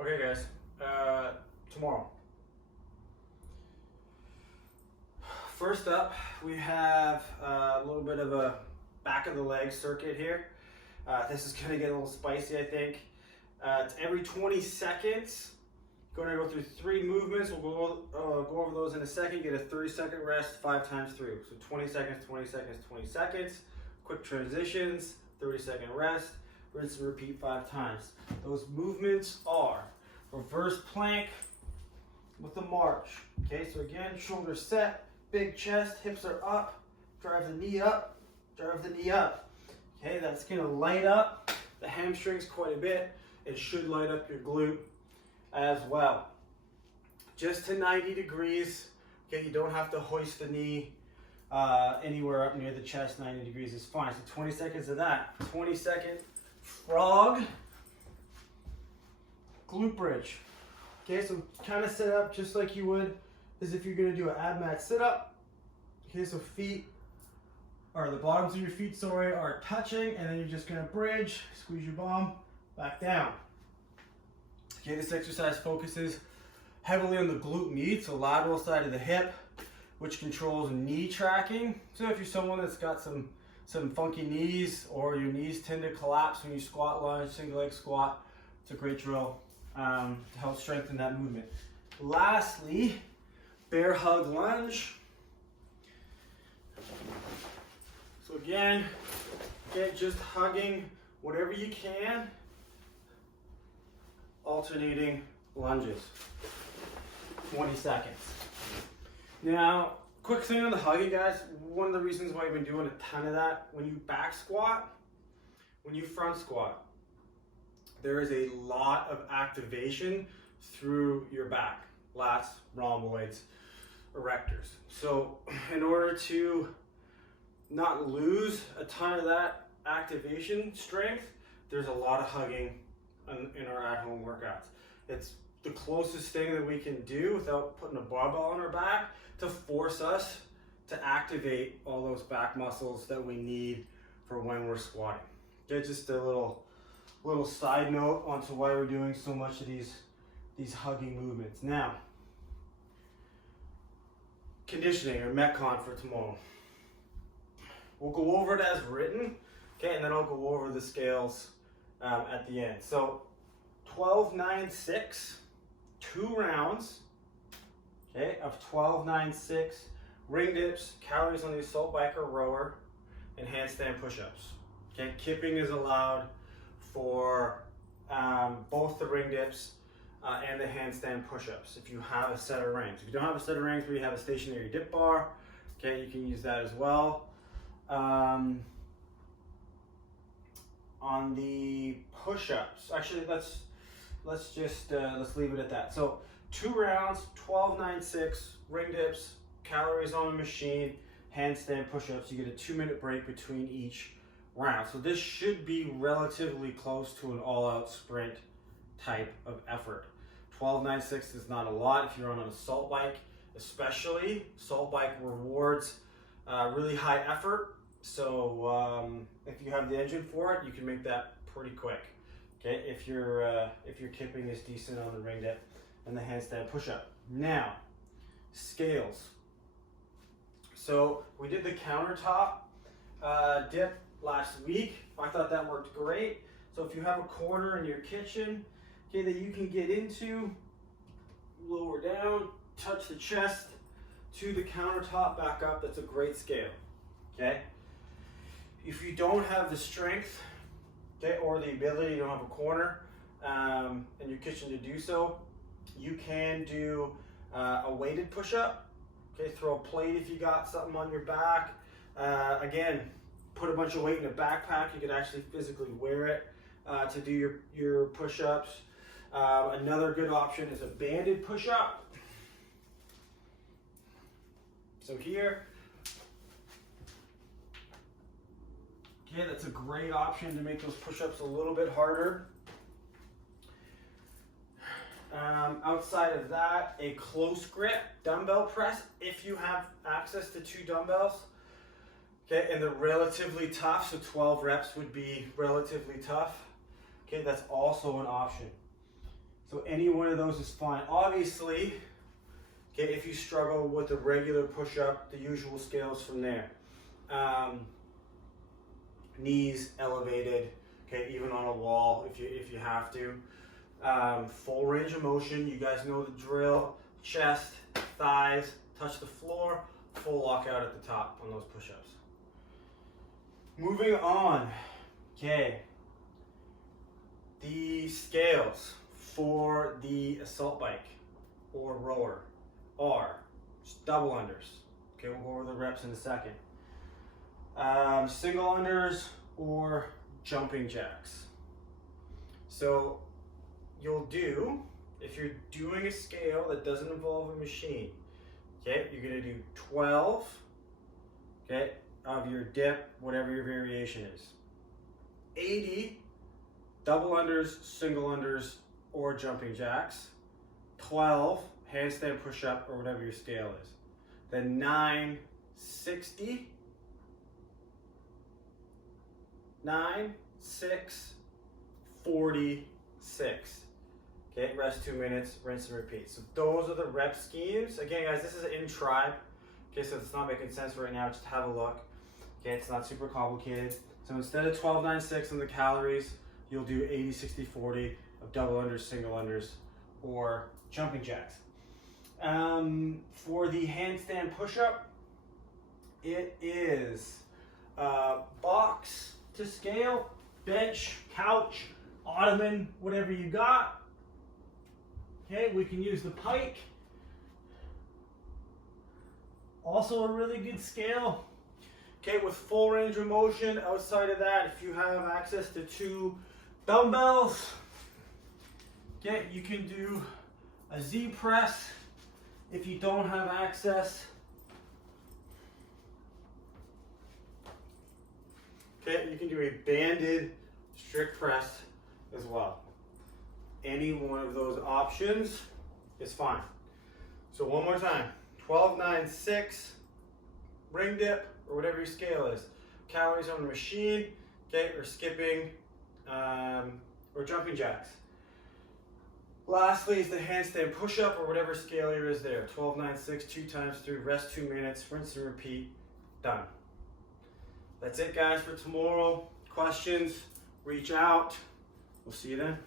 Okay guys, tomorrow. First up, we have a little bit of a back of the leg circuit here. This is gonna get a little spicy, I think. It's every 20 seconds. Going to go through 3 movements. We'll go over those in a second. Get a 30-second rest 5 times through. So 20 seconds, 20 seconds, 20 seconds. Quick transitions, 30-second rest. Rinse and repeat 5 times. Those movements are reverse plank with a march. Okay, so again, shoulders set, big chest, hips are up, drive the knee up, drive the knee up. Okay, that's gonna light up the hamstrings quite a bit. It should light up your glute as well. Just to 90 degrees. Okay, you don't have to hoist the knee anywhere up near the chest. 90 degrees is fine. So 20 seconds of that. 20-second frog glute bridge. Okay, so kind of set up just like you would as if you're going to do an ab mat sit up. Okay, so feet, or the bottoms of your feet, sorry, are touching, and then you're just going to bridge, squeeze your bum back down. Okay, this exercise focuses heavily on the glute med, so lateral side of the hip, which controls knee tracking. So if you're someone that's got some funky knees, or your knees tend to collapse when you squat, lunge, single leg squat, it's a great drill to help strengthen that movement. Lastly, bear hug lunge. So again, just hugging whatever you can, alternating lunges, 20 seconds. Now, quick thing on the hugging, guys. One of the reasons why I've been doing a ton of that, when you back squat, when you front squat, there is a lot of activation through your back, lats, rhomboids, erectors. So in order to not lose a ton of that activation strength, there's a lot of hugging in our at-home workouts. It's the closest thing that we can do without putting a barbell on our back to force us to activate all those back muscles that we need for when we're squatting. Okay, just a little side note onto why we're doing so much of these hugging movements. Now, conditioning or Metcon for tomorrow. We'll go over it as written, okay, and then I'll go over the scales at the end. So 12, 9, 6, 2 rounds, okay, of 12, 9, 6, ring dips, calories on the assault bike or rower, and handstand push-ups. Okay, kipping is allowed for both the ring dips and the handstand push-ups if you have a set of rings. If you don't have a set of rings where you have a stationary dip bar, okay, you can use that as well. On the push-ups, actually let's leave it at that. So 2 rounds, 12, 9, 6, ring dips, calories on the machine, handstand push-ups. You get a 2-minute break between each round. So this should be relatively close to an all-out sprint type of effort. 12, 9, 6 is not a lot if you're on an assault bike, especially. Assault bike rewards really high effort. So if you have the engine for it, you can make that pretty quick. Okay, if your kipping is decent on the ring dip and the handstand push-up. Now, scales. So we did the countertop dip last week. I thought that worked great. So if you have a corner in your kitchen, okay, that you can get into, lower down, touch the chest to the countertop, back up, that's a great scale. Okay. If you don't have the strength, okay, or the ability, you don't have a corner in your kitchen to do so, you can do a weighted push-up. Okay, throw a plate if you got something on your back. Again, put a bunch of weight in a backpack. You could actually physically wear it to do your push-ups. Another good option is a banded push-up. So here, okay, that's a great option to make those push-ups a little bit harder. Outside of that, a close grip dumbbell press if you have access to 2 dumbbells. Okay, and they're relatively tough, so 12 reps would be relatively tough. Okay, that's also an option. So any one of those is fine. Obviously, okay, if you struggle with the regular push-up, the usual scales from there. Knees elevated, okay, even on a wall if you have to. Full range of motion, you guys know the drill. Chest, thighs, touch the floor, full lockout at the top on those push-ups. Moving on, okay. The scales for the assault bike or rower are just double unders. Okay, we'll go over the reps in a second. Single unders or jumping jacks. So you'll do, if you're doing a scale that doesn't involve a machine, okay, you're gonna do 12, okay, of your dip, whatever your variation is. 80 double unders, single unders, or jumping jacks. 12 handstand push-up or whatever your scale is. Then 9, 60, 9, 6, 46. Okay, rest 2 minutes, rinse and repeat. So those are the rep schemes. Again, guys, this is in tribe. Okay, so it's not making sense right now. Just have a look. Okay, it's not super complicated. So instead of 12, 9, 6 on the calories, you'll do 80, 60, 40 of double unders, single unders, or jumping jacks. For the handstand push-up, it is box to scale, bench, couch, ottoman, whatever you got. Okay, we can use the pike. Also a really good scale. Okay, with full range of motion. Outside of that, if you have access to 2 dumbbells, okay, you can do a Z press. If you don't have access, okay, you can do a banded strict press as well. Any one of those options is fine. So one more time, 12, 9, 6, ring dip, or whatever your scale is. Calories on the machine, okay, or skipping, or jumping jacks. Lastly is the handstand push-up or whatever scale there is there. 12, 9, 6, 2 times 3, rest 2 minutes, rinse and repeat, done. That's it, guys, for tomorrow. Questions, reach out. We'll see you then.